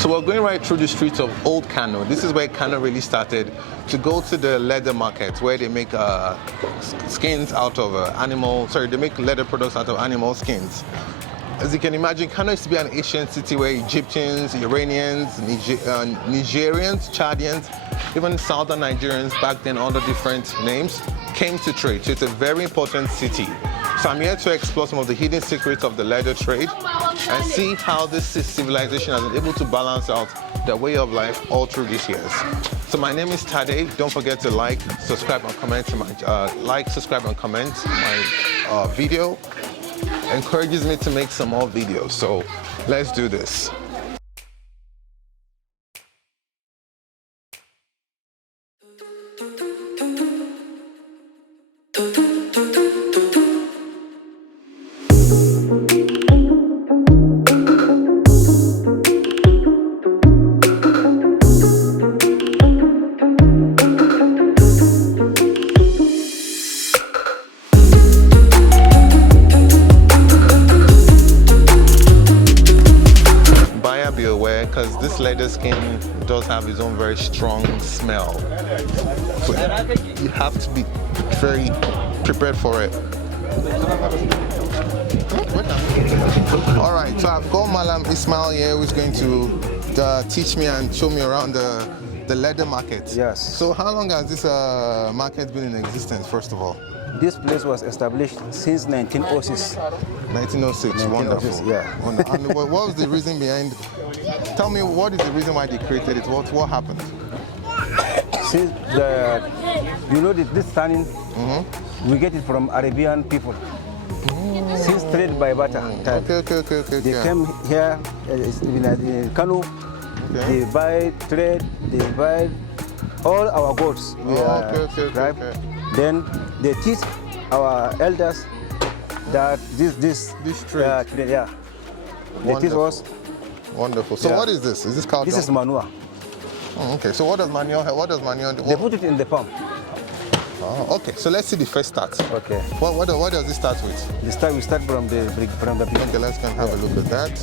So we're going right through the streets of Old Kano. This is where Kano really started, to go to the leather market where they make skins out of they make leather products out of animal skins. As you can imagine, Kano used to be an ancient city where Egyptians, Iranians, Nigerians, Chadians, even Southern Nigerians back then under different names came to trade. So it's a very important city. So I'm here to explore some of the hidden secrets of the leather trade and see how this civilization has been able to balance out their way of life all through these years. So my name is Tade. Don't forget to like, subscribe, and comment to my video. Encourages me to make some more videos. So let's do this. Because this leather skin does have its own very strong smell. So you have to be very prepared for it. All right, so I've got Malam Ismail here who's going to teach me and show me around the leather market. Yes. So how long has this market been in existence, first of all? This place was established since 1906. 1906, wonderful. Yeah. Wonderful. And what was the reason behind? Tell me, what is the reason why they created it? What happened? Since this tanning, we get it from Arabian people. Since trade by barter. Okay. They came here in Kano. They buy trade. They buy all our goods. Okay. Then they teach our elders that this trade. They teach us. Wonderful. So what is this? Is this cow? This is manure. Okay. So what does manure do? They put it in the palm. Oh, okay. So let's see the first start. Okay. What does it start with? We start from the beginning. Okay, let's go and have a look at that.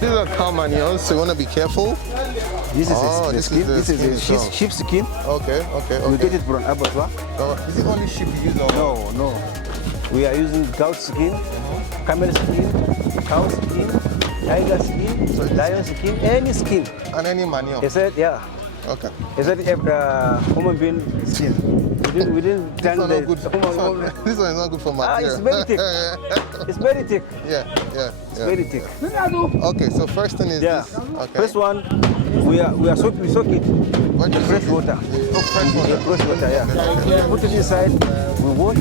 These are cow manures, so you want to be careful. This is the skin. This is the sheep skin. Okay. We get it from abattoir. Is it only sheep you use? No. We are using goat skin, camel skin, cow skin, tiger skin, lion skin, any skin. And any manure? Okay. Is that human being skin? We didn't turn the human. This one is not good for material. It's very thick. It's very thick. Yeah. It's very thick. Okay, so first thing is this. Okay. First one, we soak it. What do you fresh water. Oh, fresh water. Fresh water, yeah. Put it inside. We wash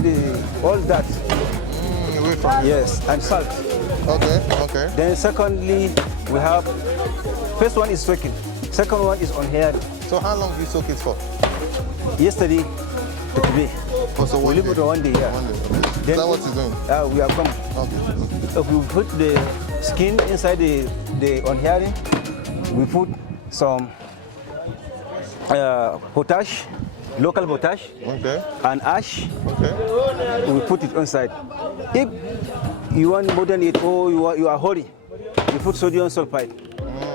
all that. Away from it. Yes, and salt. Okay. Then secondly, we have, first one is soaking. Second one is on here. So how long do you soak it for? Yesterday to today. Oh, so we leave it 1 day, yeah. 1 day, okay. Is that what it's doing? We are coming. Okay. If we put the skin inside the unhairing, we put some potash, local potash, and ash. Okay. We put it inside. If you want more than it or you are hurry, you put sodium sulfide.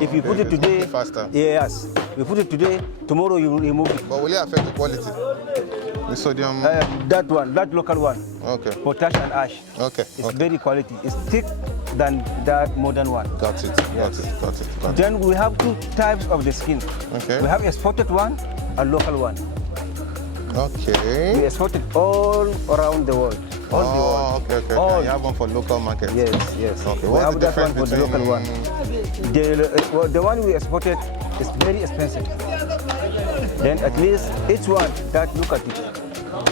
If you put it today, faster. Yes. You put it today, tomorrow you remove it. But will it affect the quality? The sodium? That local one. Okay. Potash and ash. Okay. It's very quality. It's thick than that modern one. Got it. Then we have two types of the skin. Okay. We have exported one and local one. Okay. We export it all around the world. Okay. You have one for local market. Yes. Okay. We have that one for the local one. The one we exported is very expensive. Then at least each one that look at it.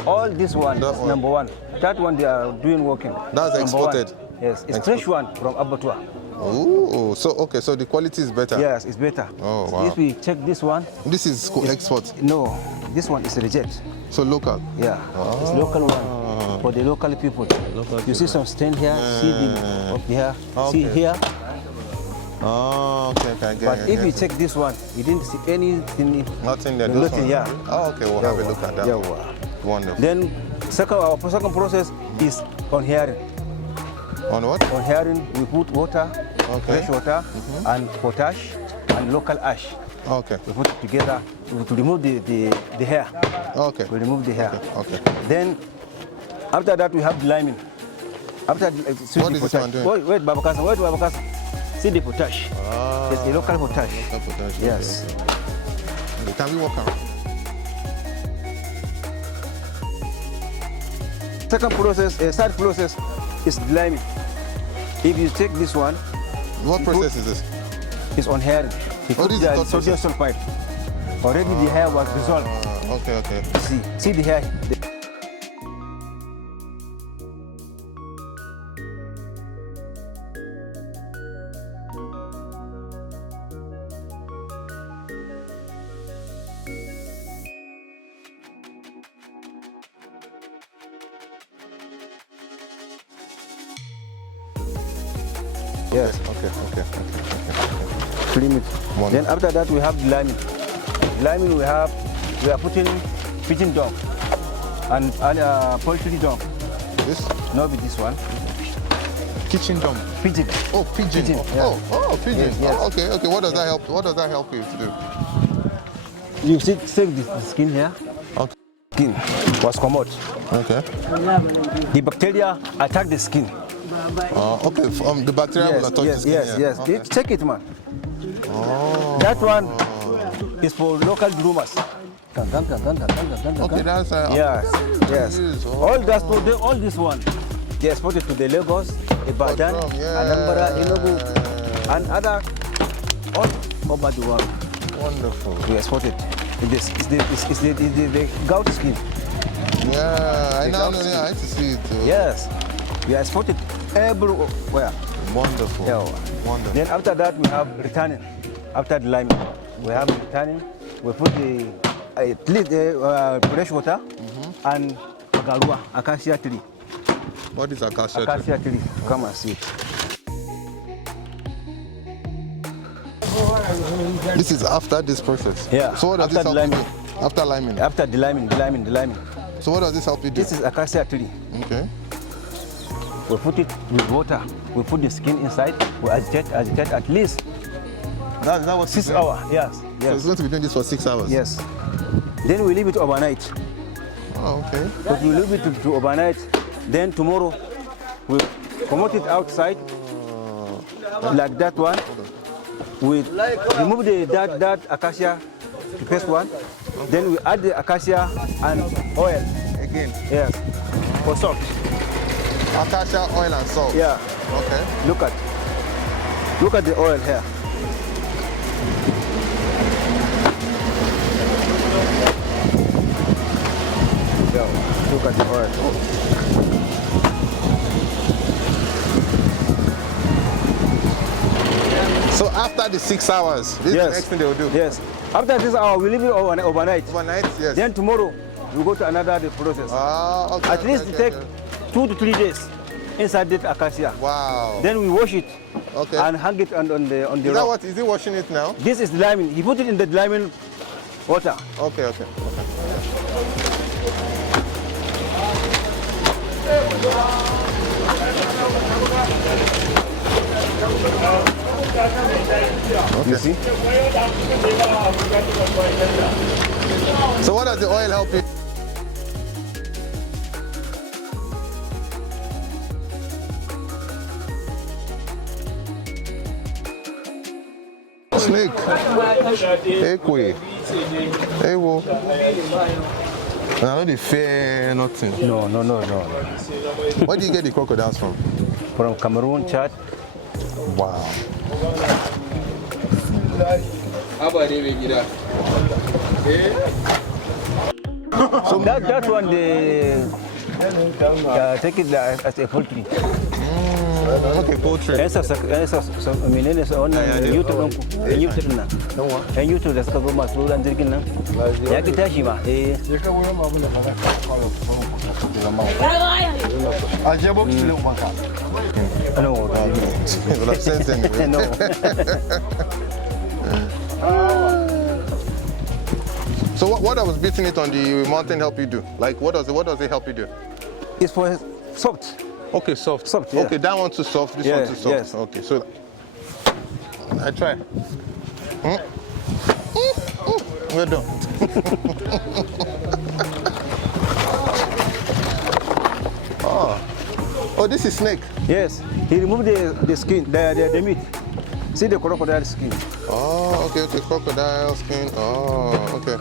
All this one is number one. That one they are doing working. That's exported. Yes, it's fresh one from abattoir. Oh, so the quality is better. Yes, it's better. Oh, wow. If we check this one, this is export. No, this one is reject. So local. Yeah, it's local one for the local people. You see some stain here, see the up here, see here. Oh, okay. But if you check this one, you didn't see anything. Nothing there. Nothing, yeah. Oh, okay. We'll have a look at that. Yeah. Wonderful. Then our second process is on hearing. On what? On herring, we put water, Okay. fresh water, and potash, and local ash. Okay. We put it together to remove the hair. Okay. We remove the hair. Okay. Then, after that, we have the liming. After What is this one doing? Wait, Babakasa, wait, Babakasa. See the potash. It's the local potash. Local potash, Yes. Okay. Can we walk around? Second process, third process is liming. If you take this one, What process is this? it's on herring. You What put is the the third sodium sulfide. Already the hair was dissolved. Okay. See the hair. Yes. Okay. Clean it. Wonderful. Then after that we have the liming. Liming we are putting pigeon dung and poultry dung. This Not with this one. kitchen dump. Pigeon. Oh, pigeon. Pigeon, Pigeon. Yes. Oh, okay. What does that help? What does that help you to do? You see, take the skin here. Okay. Skin was come out. Okay. The bacteria attack the skin. Okay. The bacteria will touch the skin. Yes. Okay. Check it, man. Oh. That one is for local groomers. Okay, that's Yes. Oh. All this one, they exported to the Lagos, Ibadan, Oh, yeah. Anambra, Enugu, and other all over the world. Wonderful. We exported. It's the goat skin. Yeah, I know. Yeah, I used to see it. Yes, we exported everywhere. Wonderful. Yeah. Wonderful. Then after that we have returning. After the liming, we have returning. We put at least fresh water and agarua, acacia tree. What is acacia tree? Acacia tree. Come and see it. This is after this process. Yeah. So what does this After help you liming. do? After liming. After the liming. So what does this help you do? This is acacia tree. Okay. We put it with water. We put the skin inside. We agitate at least That's what 6 hours. Yes. So it's Yes. going to be doing this for 6 hours. Yes. Then we leave it overnight. Oh, okay. But we leave it to overnight. Then tomorrow we promote it outside like that one. We remove that acacia, the first one. Then we add the acacia and oil. Again, Yes. For salt. acacia oil and salt. Yeah. Okay. Look at the oil here. Yeah. Look at the oil. So after the 6 hours, this is the next thing they will do. Yes. After this hour, we leave it overnight. Overnight, yes. Then tomorrow, we go to another process. Okay. At least take 2 to 3 days inside that acacia. Wow. Then we wash it Okay. and hang it on the Is that rock. what? Is he washing it now? This is liming. He put it in the liming water. Okay. You see? So what does the oil help you? Snake. Ekwe. Ewo. I know they fear nothing. No. Where do you get the crocodiles from? From Cameroon, Chad. Wow. So that one they take it as a poultry. Okay, poultry. Menene wannan YouTube ɗin YouTube nan. Yan YouTube da suka zo masu ruwan jirgin nan. Ya ki tashi ma. No. Well, I've sent anyway. No. So what does beating it on the mountain help you do? Like what does it help you do? It's for soft. Okay, soft. Soft, yeah. Okay, that one too soft, this one too soft. Yes. Okay, so I try. We're done. Oh, this is snake. Yes, he removed the skin, the meat. See the crocodile skin. Oh, okay, crocodile skin. Oh, okay.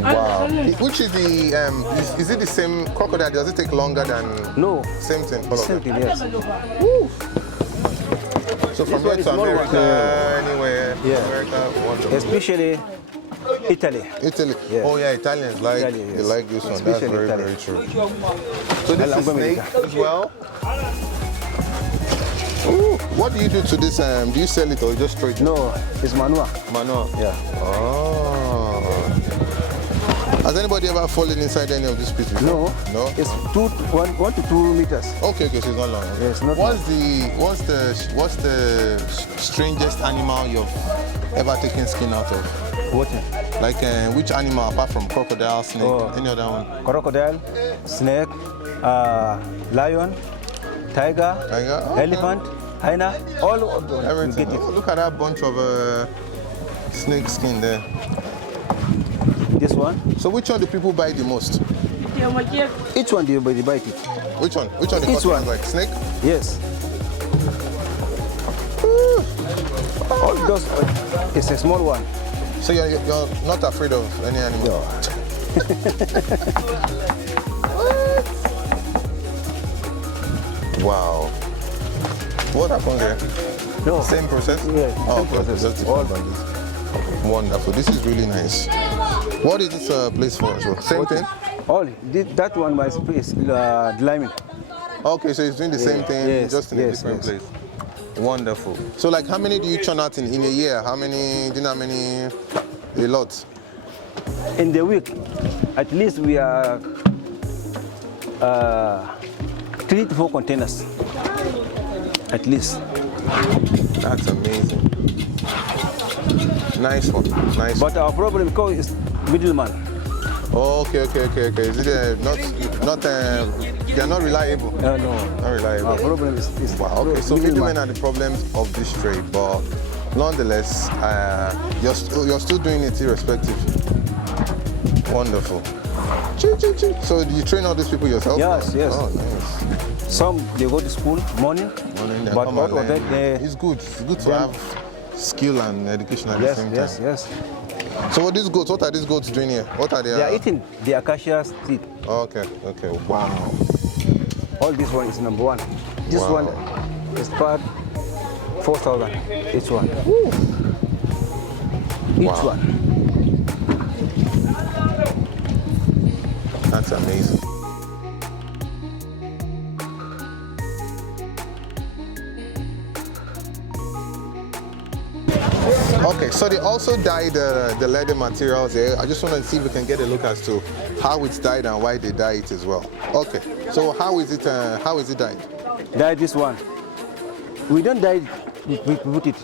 Wow. Which is the is it the same crocodile? Does it take longer than? No. Same thing. Same thing, yes. Woo. So from here to America, anywhere. Yeah. America, wonderful. Especially Italy. Italy. Yeah. Oh yeah, Italians like Italy, yes. they like this one. Especially That's very Italy. very true. So this is snake as well. Ooh, what do you do to this? Do you sell it or you just trade it? No, it's manual. Manual. Yeah. Oh. Has anybody ever fallen inside any of these pits before? No. No. It's 1 to 2 meters. Okay, so it's not long. Okay. Yes, not What's the strangest animal you've ever taken skin out of? What? Like which animal apart from crocodile, snake, any other one? Crocodile, snake, lion, tiger, Okay. elephant, hyena, all of them. Everything. Get it. Oh, look at that bunch of snake skin there. This one. So which one do people buy the most? Each one they bite it. Which one? Which one the Each customers one. like? Snake? Yes. All those. It's a small one. So you're not afraid of any animal? No. Wow. What happened there? No. Same process? Yeah, Oh, same okay. process. Just different than this. Wonderful. This is really nice. What is this place for as well? Same thing? All that one my space liming. Okay, so it's doing the same thing, Yes, just in a different place. Wonderful. So like how many do you churn out in a year? How many, do you know how many? A lot. In the week, at least we are 3 to 4 containers. At least. That's amazing. Nice one. Nice one. But our problem is middleman. Okay. Is it they're not reliable? No. Not reliable. Our problem is Wow, okay, so middlemen are the problems of this trade, but nonetheless, you're still doing it irrespective. Wonderful. So do you train all these people yourself? Yes. Oh, nice. Some they go to school morning, but come out and of that learn. It's good to have skill and education at the same time. Yes. So what are these goats doing here? What are they? They are eating the acacia seed. Okay. Wow. All this one is number 1. This one is part 4,000 each one. Woo. Each one. That's amazing. Okay, so they also dye the leather materials here. I just want to see if we can get a look as to how it's dyed and why they dye it as well. Okay, so how is it dyed? Dye this one. We don't dye it, we put it.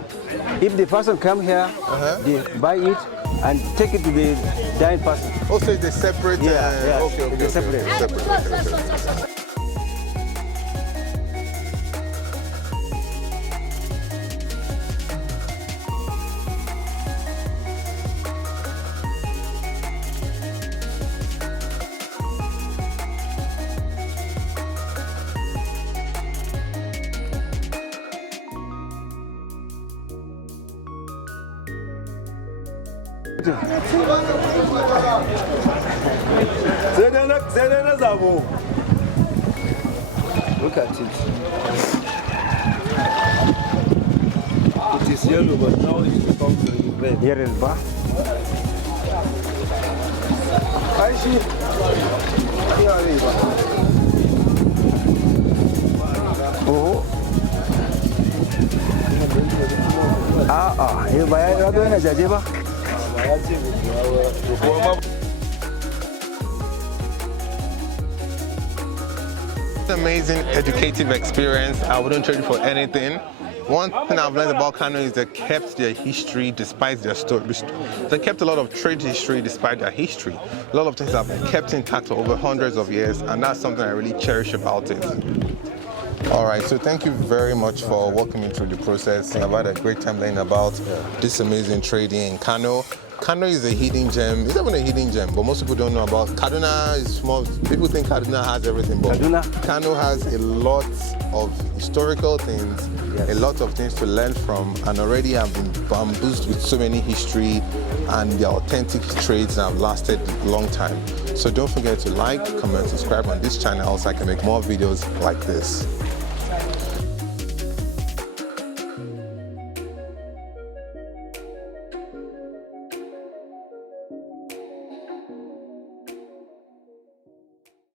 If the person come here, they buy it and take it to the dyeing person. Also, it's a separate. Okay. It's separate. Okay. Look at it. It is yellow, but now it's become red. Here is bar. Oh. Ini bayar ragu na jaje ba? Amazing educative experience. I wouldn't trade it for anything. One thing I've learned about Kano is they kept their history despite their story. They kept a lot of trade history despite their history. A lot of things have been kept intact for over hundreds of years, and that's something I really cherish about it. All right, so thank you very much for walking me through the process. I've had a great time learning about this amazing trading in Kano. Kano is a hidden gem. It's not even a hidden gem, but most people don't know about. Kaduna is small. People think Kaduna has everything, but Kano has a lot of historical things, a lot of things to learn from, and already have been bamboozled with so many history and the authentic trades that have lasted a long time. So don't forget to like, comment, subscribe on this channel so I can make more videos like this.